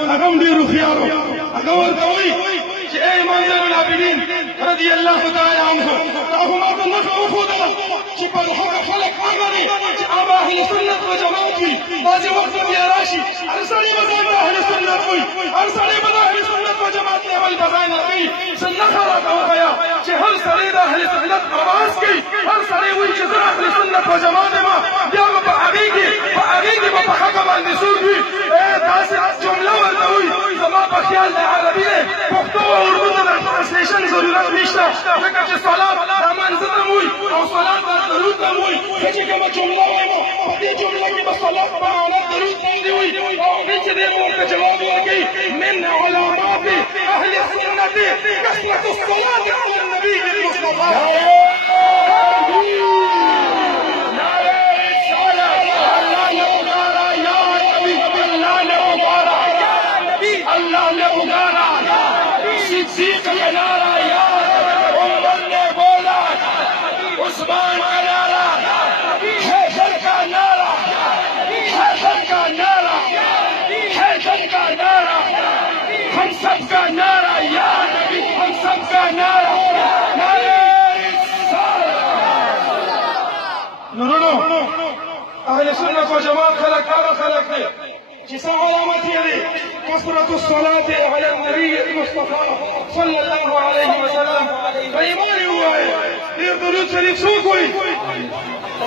أقام ديرو خيارو أقام قوي شيء منزل العابدين رضي الله تعالى عنه فهم أبو النصر وفوضى شبه الحق خلق أغني أبا أهل السنة وجماعتي لازم وقت يا راشي أرسلي بزاين أهل السنة أرسلي بزاين أهل السنة وجماعتي والبزاين أبي سنة خلق أوخيا شهر سريد أهل السنة أباسكي هر سري ويجزر أهل السنة وجماعتي ما يوم بأغيقي بحقب عن نسوكي تاسع جملة والدوي زمان بخيال العربية مقتوى وردود الترانسليشن ضرورت نشتا فکر چه صلاة رمانزه نموی او صلاة درود نموی فکر کما جمله ویمو پتی جمله کی بصلاة معانا درود نموی او نیچه دے مورد جواب ورگی من علامات اهل السنة كثرة الصلاة على النبي المصطفى صديق کا نعرہ یا عمر نے بولا عثمان کا نعرہ حیدر کا نعرہ حیدر کا نعرہ حیدر کا نعرہ ہم سب کا نعرہ یا نبی ہم سب کا نعرہ نعرہ رسالت اہل سنت و جماعت خلق دے جسا علامت يلي كثرة الصلاة على النبي المصطفى صلى الله عليه وسلم فإيماني هو يردلون شريف سوكوي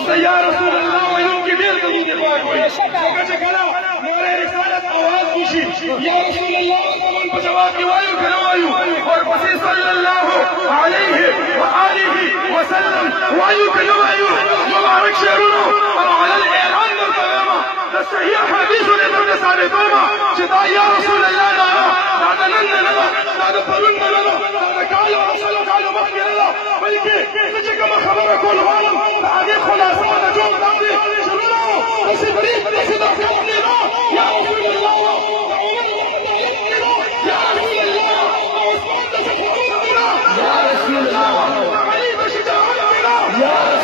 يا رسول الله ويوم كبير تجيد الواقوي وكذا كلا نوري رسالة أواز بشي يا رسول الله ومن بجواك وايو كنوايو وربسي صلى الله عليه وآله وسلم وايو كنوايو مبارك شيرونو على الإعلان بالقيامة صحيح حديث لتبدأ سابقوما شداء يا رسول الله لنا هذا نن لنا هذا فرن لنا هذا قال رسول قال مخبر الله بلكي سجك ما خبر كل عالم هذه خلاصة نجوم دامي شنو بس بريد بس دخلني يا رسول الله عمر يا رسول الله عثمان ده سفرنا يا رسول الله علي بشجاعنا يا